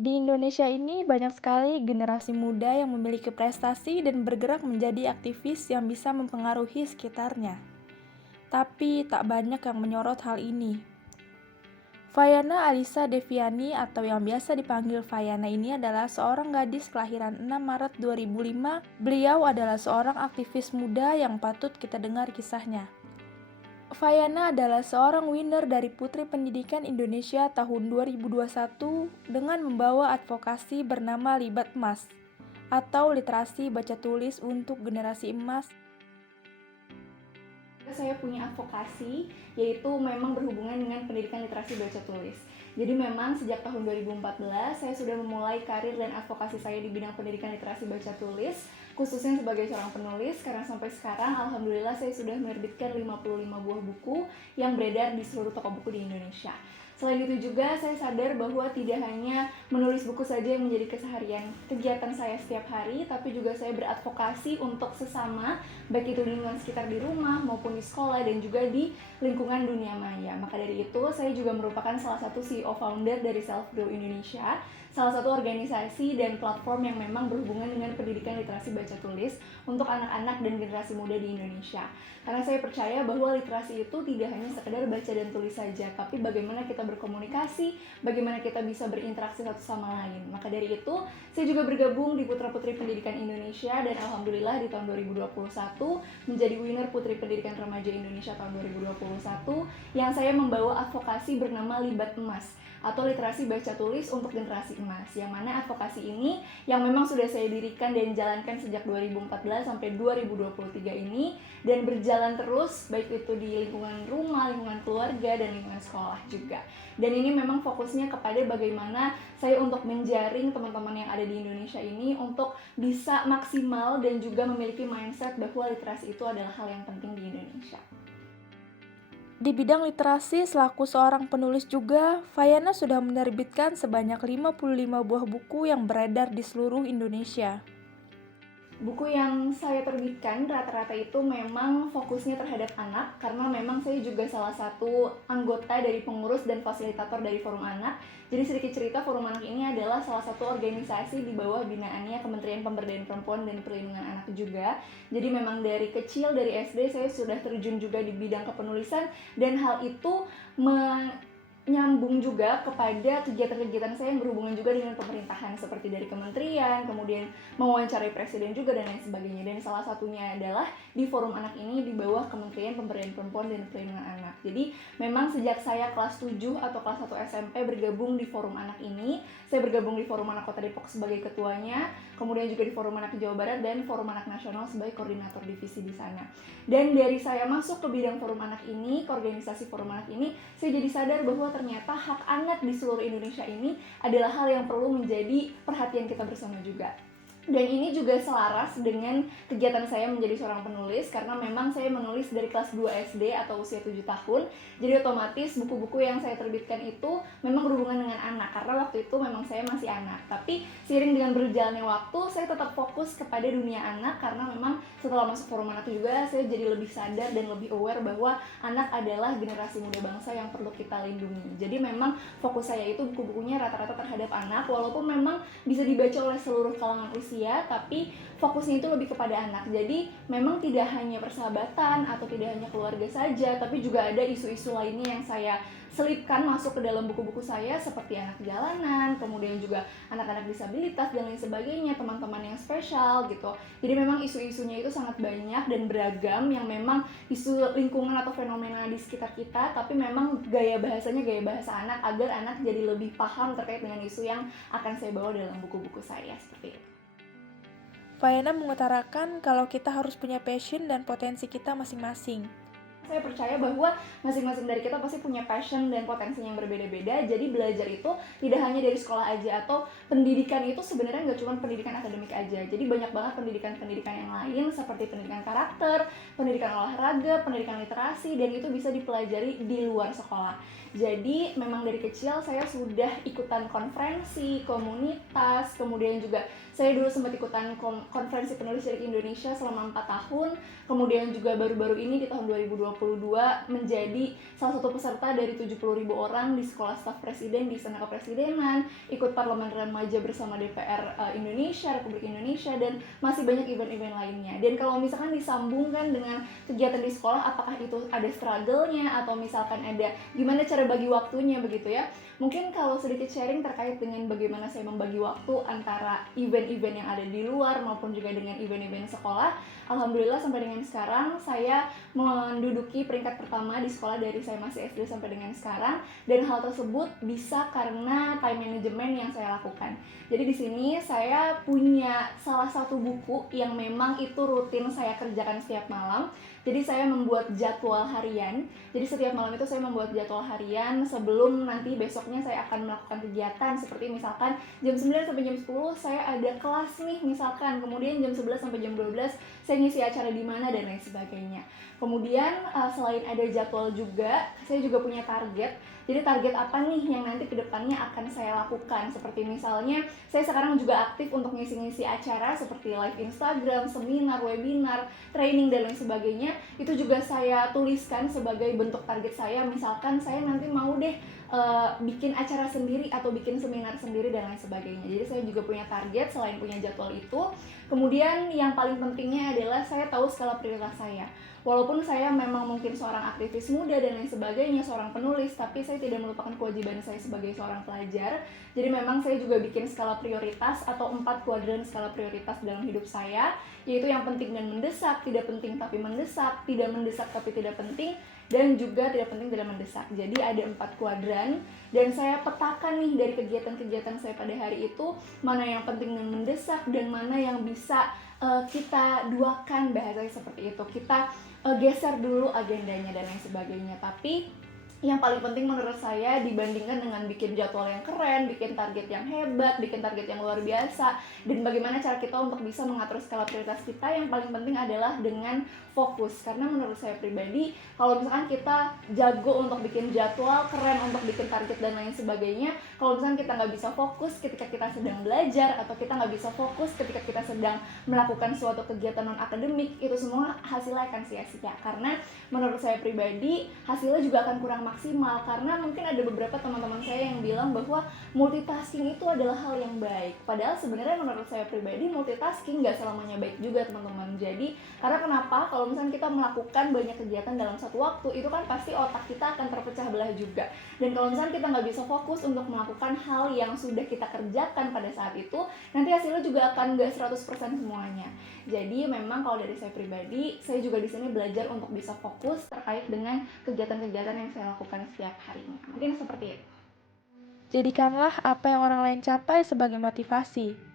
Di Indonesia ini banyak sekali generasi muda yang memiliki prestasi dan bergerak menjadi aktivis yang bisa mempengaruhi sekitarnya. Tapi tak banyak yang menyorot hal ini. Vayana Alisa Deviani atau yang biasa dipanggil Vayana ini adalah seorang gadis kelahiran 6 Maret 2005. Beliau adalah seorang aktivis muda yang patut kita dengar kisahnya. Vayana adalah seorang winner dari Putri Pendidikan Indonesia tahun 2021 dengan membawa advokasi bernama Libat Emas atau literasi baca tulis untuk generasi emas. Saya punya advokasi, yaitu memang berhubungan dengan pendidikan literasi baca tulis. Jadi memang sejak tahun 2014 saya sudah memulai karir dan advokasi saya di bidang pendidikan literasi baca tulis, khususnya sebagai seorang penulis, karena sampai sekarang alhamdulillah saya sudah menerbitkan 55 buah buku yang beredar di seluruh toko buku di Indonesia. Selain itu juga saya sadar bahwa tidak hanya menulis buku saja yang menjadi keseharian kegiatan saya setiap hari, tapi juga saya beradvokasi untuk sesama, baik itu di lingkungan sekitar di rumah maupun di sekolah dan juga di lingkungan dunia maya. Maka dari itu saya juga merupakan salah satu CEO founder dari Self Grow Indonesia, salah satu organisasi dan platform yang memang berhubungan dengan pendidikan literasi baca tulis untuk anak-anak dan generasi muda di Indonesia. Karena saya percaya bahwa literasi itu tidak hanya sekedar baca dan tulis saja, tapi bagaimana kita berkomunikasi, bagaimana kita bisa berinteraksi satu sama lain. Maka dari itu, saya juga bergabung di Putra Putri Pendidikan Indonesia dan alhamdulillah di tahun 2021 menjadi winner Putri Pendidikan Remaja Indonesia tahun 2021 yang saya membawa advokasi bernama Libat Emas atau literasi baca tulis untuk generasi emas, yang mana advokasi ini yang memang sudah saya dirikan dan jalankan sejak 2014 sampai 2023 ini dan berjalan terus baik itu di lingkungan rumah, lingkungan keluarga, dan lingkungan sekolah juga. Dan ini memang fokusnya kepada bagaimana saya untuk menjaring teman-teman yang ada di Indonesia ini untuk bisa maksimal dan juga memiliki mindset bahwa literasi itu adalah hal yang penting di Indonesia. Di bidang literasi selaku seorang penulis juga, Vayana sudah menerbitkan sebanyak 55 buah buku yang beredar di seluruh Indonesia. Buku yang saya terbitkan rata-rata itu memang fokusnya terhadap anak, karena memang saya juga salah satu anggota dari pengurus dan fasilitator dari Forum Anak. Jadi sedikit cerita, Forum Anak ini adalah salah satu organisasi di bawah binaannya Kementerian Pemberdayaan Perempuan dan Perlindungan Anak juga. Jadi memang dari kecil, dari SD saya sudah terjun juga di bidang kepenulisan, dan hal itu nyambung juga kepada kegiatan-kegiatan saya yang berhubungan juga dengan pemerintahan seperti dari kementerian, kemudian mewawancarai presiden juga dan lain sebagainya. Dan salah satunya adalah di Forum Anak ini di bawah Kementerian Pemberdayaan Perempuan dan Perlindungan Anak. Jadi memang sejak saya kelas 7 atau kelas 1 SMP bergabung di Forum Anak ini, saya bergabung di Forum Anak Kota Depok sebagai ketuanya, kemudian juga di Forum Anak Jawa Barat dan Forum Anak Nasional sebagai koordinator divisi di sana. Dan dari saya masuk ke bidang Forum Anak ini, ke organisasi Forum Anak ini, saya jadi sadar bahwa ternyata hak anak di seluruh Indonesia ini adalah hal yang perlu menjadi perhatian kita bersama juga. Dan ini juga selaras dengan kegiatan saya menjadi seorang penulis, karena memang saya menulis dari kelas 2 SD atau usia 7 tahun. Jadi otomatis buku-buku yang saya terbitkan itu memang berhubungan dengan anak, karena waktu itu memang saya masih anak. Tapi seiring dengan berjalannya waktu, saya tetap fokus kepada dunia anak, karena memang setelah masuk Forum Anak juga saya jadi lebih sadar dan lebih aware bahwa anak adalah generasi muda bangsa yang perlu kita lindungi. Jadi memang fokus saya itu buku-bukunya rata-rata terhadap anak, walaupun memang bisa dibaca oleh seluruh kalangan usia, tapi fokusnya itu lebih kepada anak. Jadi memang tidak hanya persahabatan atau tidak hanya keluarga saja, tapi juga ada isu-isu lainnya yang saya selipkan masuk ke dalam buku-buku saya, seperti anak jalanan, kemudian juga anak-anak disabilitas dan lain sebagainya, teman-teman yang spesial gitu. Jadi memang isu-isunya itu sangat banyak dan beragam, yang memang isu lingkungan atau fenomena di sekitar kita, tapi memang gaya bahasanya gaya bahasa anak, agar anak jadi lebih paham terkait dengan isu yang akan saya bawa dalam buku-buku saya, seperti itu. Vayana mengutarakan kalau kita harus punya passion dan potensi kita masing-masing. Saya percaya bahwa masing-masing dari kita pasti punya passion dan potensinya yang berbeda-beda. Jadi belajar itu tidak hanya dari sekolah aja, atau pendidikan itu sebenarnya nggak cuma pendidikan akademik aja. Jadi banyak banget pendidikan-pendidikan yang lain, seperti pendidikan karakter, pendidikan olahraga, pendidikan literasi, dan itu bisa dipelajari di luar sekolah. Jadi memang dari kecil saya sudah ikutan konferensi, komunitas, kemudian juga saya dulu sempat ikutan konferensi penulis dari Indonesia selama 4 tahun, kemudian juga baru-baru ini di tahun 2020 2022 menjadi salah satu peserta dari 70.000 orang di Sekolah Staf Presiden di Istana Kepresidenan, ikut parlemen remaja bersama DPR Indonesia, Republik Indonesia, dan masih banyak event-event lainnya. Dan kalau misalkan disambungkan dengan kegiatan di sekolah, apakah itu ada struggle-nya atau misalkan ada gimana cara bagi waktunya begitu ya. Mungkin kalau sedikit sharing terkait dengan bagaimana saya membagi waktu antara event-event yang ada di luar maupun juga dengan event-event sekolah. Alhamdulillah sampai dengan sekarang saya menduduki peringkat pertama di sekolah dari saya masih SD sampai dengan sekarang, dan hal tersebut bisa karena time management yang saya lakukan. Jadi di sini saya punya salah satu buku yang memang itu rutin saya kerjakan setiap malam. Jadi saya membuat jadwal harian. Jadi setiap malam itu saya membuat jadwal harian sebelum nanti besoknya saya akan melakukan kegiatan. Seperti misalkan jam 9 sampai jam 10 saya ada kelas nih misalkan. Kemudian jam 11 sampai jam 12 saya ngisi acara di mana dan lain sebagainya. Kemudian selain ada jadwal juga, saya juga punya target. Jadi target apa nih yang nanti kedepannya akan saya lakukan. Seperti misalnya saya sekarang juga aktif untuk ngisi-ngisi acara seperti live Instagram, seminar, webinar, training dan lain sebagainya. Itu juga saya tuliskan sebagai bentuk target saya. Misalkan saya nanti mau deh bikin acara sendiri atau bikin seminar sendiri dan lain sebagainya. Jadi saya juga punya target selain punya jadwal itu. Kemudian yang paling pentingnya adalah saya tahu skala prioritas saya. Walaupun saya memang mungkin seorang aktivis muda dan lain sebagainya, seorang penulis, tapi saya tidak melupakan kewajiban saya sebagai seorang pelajar. Jadi memang saya juga bikin skala prioritas atau 4 kuadran skala prioritas dalam hidup saya, yaitu yang penting dan mendesak, tidak penting tapi mendesak, tidak mendesak tapi tidak penting, dan juga tidak penting tidak mendesak. Jadi ada 4 kuadran, dan saya petakan nih dari kegiatan-kegiatan saya pada hari itu, mana yang penting dan mendesak dan mana yang bisa kita duakan, bahasanya seperti itu. Kita geser dulu agendanya dan lain sebagainya. Tapi yang paling penting menurut saya dibandingkan dengan bikin jadwal yang keren, bikin target yang hebat, bikin target yang luar biasa, dan bagaimana cara kita untuk bisa mengatur skala prioritas kita, yang paling penting adalah dengan fokus. Karena menurut saya pribadi, kalau misalkan kita jago untuk bikin jadwal, keren untuk bikin target dan lain sebagainya, kalau misalkan kita nggak bisa fokus ketika kita sedang belajar, atau kita nggak bisa fokus ketika kita sedang melakukan suatu kegiatan non-akademik, itu semua hasilnya akan sia-sia. Karena menurut saya pribadi, hasilnya juga akan kurang maksimal. Karena mungkin ada beberapa teman-teman saya yang bilang bahwa multitasking itu adalah hal yang baik. Padahal sebenarnya menurut saya pribadi, multitasking nggak selamanya baik juga teman-teman. Jadi, karena kenapa? Kalau misalnya kita melakukan banyak kegiatan dalam satu waktu, itu kan pasti otak kita akan terpecah belah juga. Dan kalau misalnya kita nggak bisa fokus untuk melakukan hal yang sudah kita kerjakan pada saat itu, nanti hasilnya juga akan nggak 100% semuanya. Jadi memang kalau dari saya pribadi, saya juga di sini belajar untuk bisa fokus terkait dengan kegiatan-kegiatan yang saya lakukan setiap harinya. Mungkin seperti itu. Jadikanlah apa yang orang lain capai sebagai motivasi.